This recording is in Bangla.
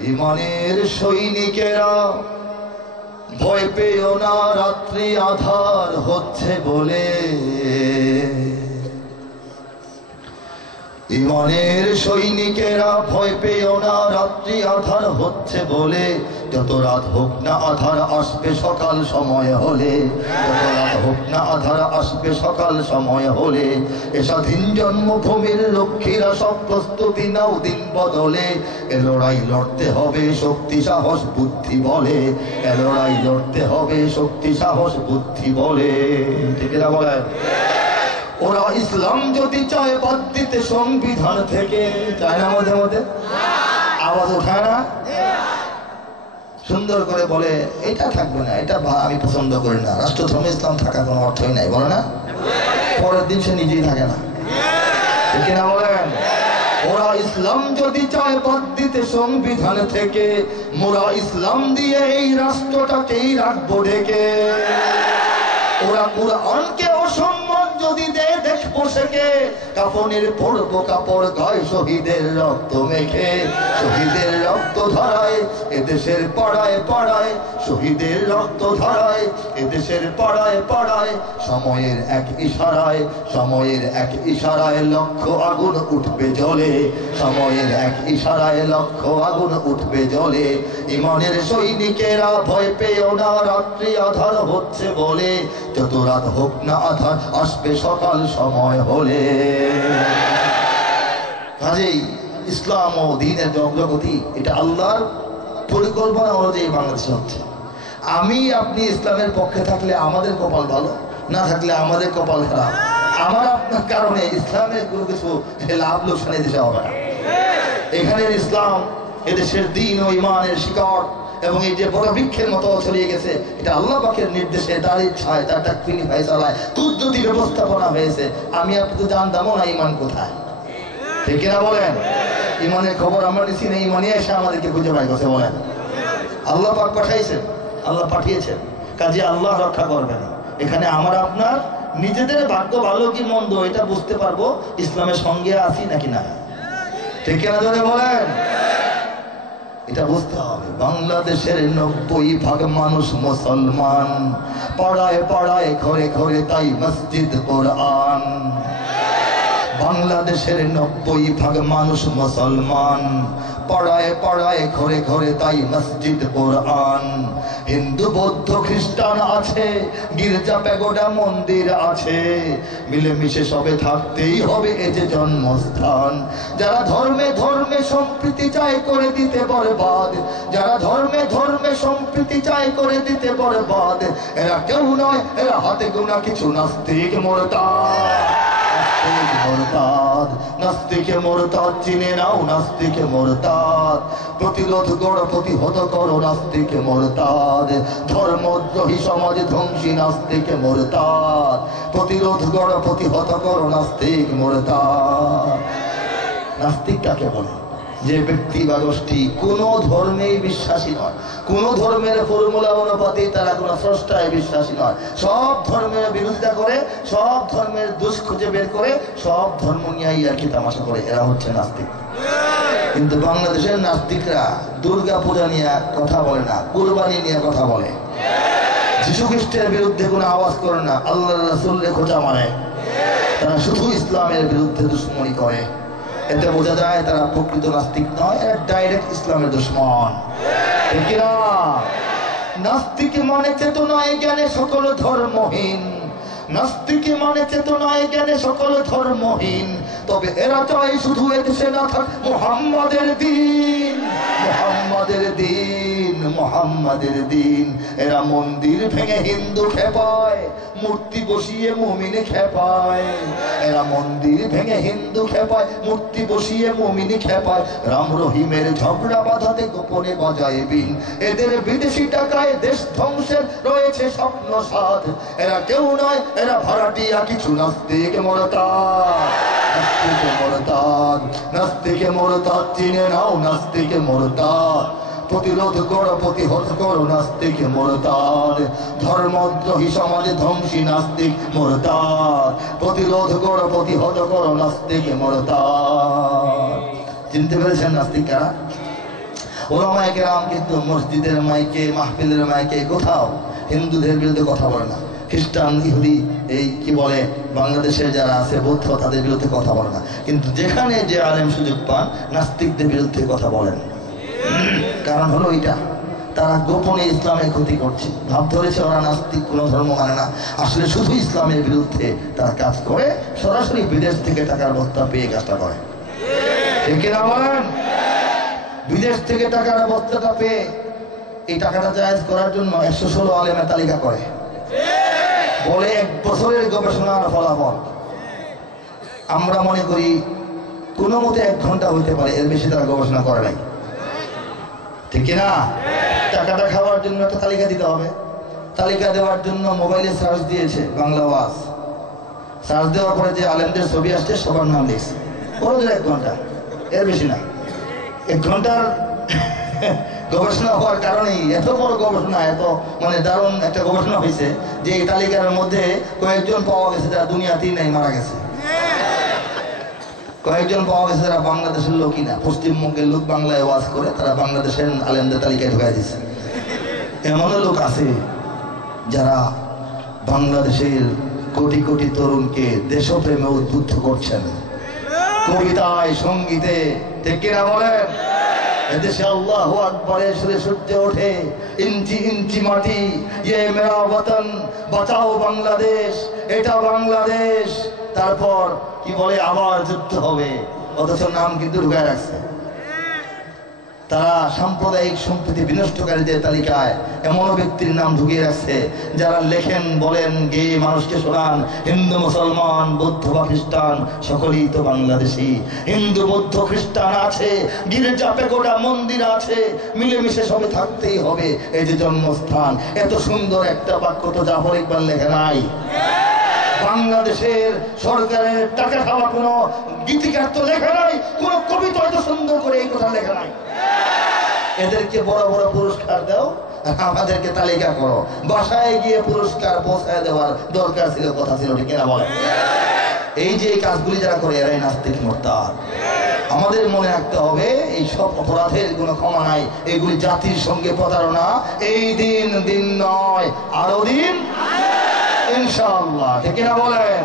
ইমানের সৈনিকেরা ভয় পেও না, রাত্রি আধার হচ্ছে বলে। ইমানের সৈনিকেরা ভয় পেও না, রাত্রি আধার হচ্ছে বলে। যত রাত হোক না আধার আসবে সকাল সময় হলে। যত রাত হোক না আধার আসবে সকাল সময় হলে। এ স্বাধীন জন্মভূমির লক্ষ্মীরা সব প্রস্তুতি নাও দিন বদলে। এ লড়াই লড়তে হবে শক্তি সাহস বুদ্ধি বলে। এ লড়াই লড়তে হবে শক্তি সাহস বুদ্ধি বলে। ঠিক না বলেন? ওরা ইসলাম যদি চায় বাদ দিতে সংবিধান থেকে, চায় না মধ্যে মধ্যে আওয়াজ ওঠায় না, সুন্দর করে বলে এটা থাকবে না, এটা আমি পছন্দ করি না, রাষ্ট্রধর্মে ইসলাম থাকার কোনো অর্থই নাই, বলে না? পরের দিন সে নিজেই থাকে না। ঠিক না বলেন? ওরা ইসলাম যদি চায় বাদ দিতে সংবিধান থেকে, মোরা ইসলাম দিয়ে এই রাষ্ট্রটাকেই রাখবো ঢেকে। ওরা কুরআনকে অসম্মান যদি দেয় দেখবো সেকে, কাফনের পরবো কাপড় গায়ে শহীদের রক্ত মেখে। শহীদের রক্ত ধারায় এদেশের পাড়ায় পাড়ায়, শহীদের রক্ত ধারায় এদেশের পাড়ায় পাড়ায়। সময়ের এক ইশারায়, সময়ের এক ইশারায় লক্ষ আগুন উঠবে জ্বলে। সময়ের এক ইশারায় লক্ষ আগুন উঠবে জ্বলে। ইমানের সৈনিকেরা ভয় পেও না, রাত্রি আধার হচ্ছে বলে। যত রাত হোক না আধার আসবে সকাল সময় হলে। কাজেই ইসলাম ও দ্বীনের অগ্রগতি এটা আল্লাহর পরিকল্পনা অনুযায়ী বাংলাদেশে হচ্ছে। আমি আপনি ইসলামের পক্ষে থাকলে আমাদের কপাল ভালো, না থাকলে আমাদের কপাল খারাপ। আমার আপনার কারণে ইসলামের কোনো কিছু লাভ লোকসান এদেশে হবে না। এখানের ইসলাম এদেশের দ্বীন ও ইমানের শিকড়, এবং এই যে বড় বৃক্ষের মতো ছড়িয়ে গেছে, এটা আল্লাহ পাকের নির্দেশে, তার ইচ্ছায়, তার তাকফিনি ফায়সালায় কুদরতি ব্যবস্থাপনা হয়েছে। আমি আপনি তো জানতামও না ইমান কোথায়। ঠিক না বলেন? ইমানের খবর আমরা নিচ্ছি না, ইমানই এসে আমাদেরকে খুঁজে পাই করছে। বলেন আল্লাহ পাক পাঠাইছেন, আল্লাহ পাঠিয়েছেন, কাজে আল্লাহ রক্ষা করবেন। এখানে আমার আপনার নিজেদের ভাগ্য ভালো কি মন্দ এটা বুঝতে পারবো ইসলামের সঙ্গে আছি নাকি না। ঠিক না ধরে বলেন? এটা বুঝতে হবে। বাংলাদেশের 90% মানুষ মুসলমান, পাড়ায় পাড়ায় ঘরে ঘরে তাই মসজিদ কোরআন। বাংলাদেশের 90% মানুষ মুসলমান, পাড়ায় পাড়ায় ঘরে ঘরে তাই মসজিদ কোরআন। হিন্দু বৌদ্ধ খ্রিস্টান আছে, গির্জা প্যাগোডা মন্দির আছে, মিলেমিশে সবে থাকতেই হবে এ যে জন্মস্থান। যারা ধর্মে ধর্মে সম্প্রীতি চায় করে দিতে বরবাদ, যারা ধর্মে ধর্মে সম্প্রীতি চায় করে দিতে বরবাদ, এরা কেউ নয়, এরা হাতে গোনা কিছু নাস্তিক মুরতাদ। নাস্তিকে মুরতাদ চিনে নাও, নাস্তিকে মুরতাদ। প্রতিরোধ গড় প্রতিহত করো নাস্তিকে মুরতাদ। ধর্মদ্রোহী সমাজ ধ্বংসী নাস্তিকে মুরতাদ। প্রতিরোধ গড় প্রতিহত করো নাস্তিক মুরতাদ। নাস্তিক কাকে বলে? যে ব্যক্তি বা গোষ্ঠী কোনো ধর্মেই বিশ্বাসী নয়, কোনো ধর্মের ফর্মুলা অনুপাতে তারা কোনো স্রষ্টায় বিশ্বাসী নয়, সব ধর্মের বিরোধিতা করে, সব ধর্মের দোষ খুঁজে বের করে, সব ধর্ম নিয়েই আর কি তামাশা করে, এরা হচ্ছে নাস্তিক। কিন্তু বাংলাদেশের নাস্তিকরা দুর্গা পূজা নিয়ে কথা বলে না, কুরবানি নিয়ে কথা বলে, যীশু খ্রিস্টের বিরুদ্ধে কোনো আওয়াজ করে না, আল্লাহ রাসূলের খোঁচা মারে। তারা শুধু ইসলামের বিরুদ্ধে দুশ্মনী করে। এতে বোঝা যায় তারা প্রকৃত নাস্তিক নয়, এরা ডাইরেক্ট ইসলামের দুশমন। ঠিক না? নাস্তিক মানে চেতনায় জ্ঞানে সকল ধর্মহীন, নাস্তিক মানে চেতনায় জ্ঞানে সকল ধর্মহীন। তবে এরা চায় শুধু এদেশে না থাক মুহাম্মাদের দিন, মুহাম্মাদের দিন, মুহাম্মাদের দিন। এরা মন্দির ভেঙে হিন্দু খেপায়, মূর্তি বসিয়ে মুমিনে খেপায়। এরা মন্দির ভেঙে হিন্দু খেপায়, মূর্তি বসিয়ে মুমিনে খেপায়। রাম রহিমের ঝগড়া বাঁধাতে গোপনে বাজায় বিন। এদের বিদেশি টাকায় দেশ ধ্বংসের রয়েছে স্বপ্ন সাধ। এরা কেউ নয়, এরা ভাড়াটিয়া কিছু নাস্তিক মুরতাদ। নাস্তিকে মুরতাদ, নাস্তিকে মুরতাদ চিনে নাও, নাস্তিকে মুরতাদ। প্রতিরোধ করো প্রতিহত করো নাস্তিক মুরতাদ। ধর্মদ্রোহী সমাজে ধ্বংসী নাস্তিক মুরতাদ। প্রতিরোধ করো প্রতিহত করো নাস্তিক মুরতাদ। চিনতে পেরেছেন নাস্তিক কারা? ওলামায়ে কেরাম কিন্তু মসজিদের মাইকে, মাহফিলের মাইকে কোথাও হিন্দুদের বিরুদ্ধে কথা বলে না, খ্রিস্টান, ইহুদি, এই কি বলে বাংলাদেশের যারা আছে বৌদ্ধ, তাদের বিরুদ্ধে কথা বলে না। কিন্তু যেখানে যে আলেম সুযোগ পান নাস্তিকদের বিরুদ্ধে কথা বলেন। কারণ হলো এইটা, তারা গোপনে ইসলামের ক্ষতি করছে, ভাব ধরেছে ওরা নাস্তিক, কোনো ধর্ম মানে না, আসলে শুধু ইসলামের বিরুদ্ধে তারা কাজ করে, সরাসরি বিদেশ থেকে টাকার বস্তা পেয়ে কাজটা করে। ঠিক না বলেন? বিদেশ থেকে টাকার বস্তাটা পেয়ে এই টাকাটা জায়েজ করার জন্য 116 আলেমের তালিকা করে, বলে 1 বছরের গবেষণার ফলাফল। আমরা মনে করি কোনো মতে 1 ঘন্টা হইতে পারে, এর বেশি তারা গবেষণা করে নাই। ঠিক না? টাকাটা খাওয়ার জন্য একটা তালিকা দিতে হবে, তালিকা দেওয়ার জন্য মোবাইলে সার্চ দিয়েছে বাংলা ওয়াজ, সার্চ দেওয়ার পরে যে আলেমদের ছবি আসছে সবার নাম লিখছে, ওরা 1 ঘন্টা, এর বেশি না। 1 ঘন্টার গবেষণা হওয়ার কারণেই এত বড় গবেষণা, এত মানে দারুণ একটা গবেষণা হয়েছে যে এই তালিকার মধ্যে কয়েকজন পাওয়া গেছে যারা দুনিয়াতেই নাই, মারা গেছে। কয়েকজন পাওয়া গেছে যারা বাংলাদেশের লোকই না, পশ্চিমবঙ্গের লোক, বাংলায় ওয়াজ করে, তারা বাংলাদেশের আলেমদের তালিকায় ঢুকাই দিচ্ছে। এমনও লোক আছে যারা বাংলাদেশের কোটি কোটি তরুণকে দেশপ্রেমে উদ্বুদ্ধ করছেন, কবিতায়, সঙ্গীতে। ঠিক কিনা বলেন? এদেশে আল্লাহু আকবরের সুরে সূর্য ওঠে, ইঞ্চি ইঞ্চি মাটি, ইয়ে মেরা ওয়াতন, বাঁচাও বাংলাদেশ, এটা বাংলাদেশ। তারপর কি বলে, আবার যুদ্ধ হবে, অথচ নাম কিন্তু ঢুকায় রাখছে। তারা সাম্প্রদায়িক সম্প্রীতি বিনষ্টকারীদের তালিকায় এমন ব্যক্তির নাম ঢুকিয়ে রাখছে যারা লেখেন, বলেন, গেয়ে মানুষকে শোনান, হিন্দু মুসলমান বৌদ্ধ বা খ্রিস্টান সকলেই তো বাংলাদেশি। হিন্দু বৌদ্ধ খ্রিস্টান আছে, গির্জা পেগোডা মন্দির আছে, মিলেমিশে সবে থাকতেই হবে, এই যে জন্মস্থান। এত সুন্দর একটা বাক্য তো জাফর ইকবাল লেখে নাই। বাংলাদেশের সরকারের টাকা খাওয়া কোনো গীতিকার তো লেখা নাই, কোনো কবিতা এত সুন্দর করে এই কথা লেখা নাই। এদেরকে বড় বড় পুরস্কার দাও, আমাদেরকে তালিকা করো, বাসায় গিয়ে পুরস্কার পৌঁছায় দেওয়ার দরকার ছিল, কথা ছিল। ঠিক না বলে? এই যে এই কাজগুলি যারা করে এরাই নাস্তিক, মুরতাদ। আমাদের মনে রাখতে হবে এই সব অপরাধের কোনো ক্ষমা নাই, এগুলি জাতির সঙ্গে প্রতারণা। এই দিন নয়, আরো দিন ইনশাআল্লাহ। ঠিক না বলেন?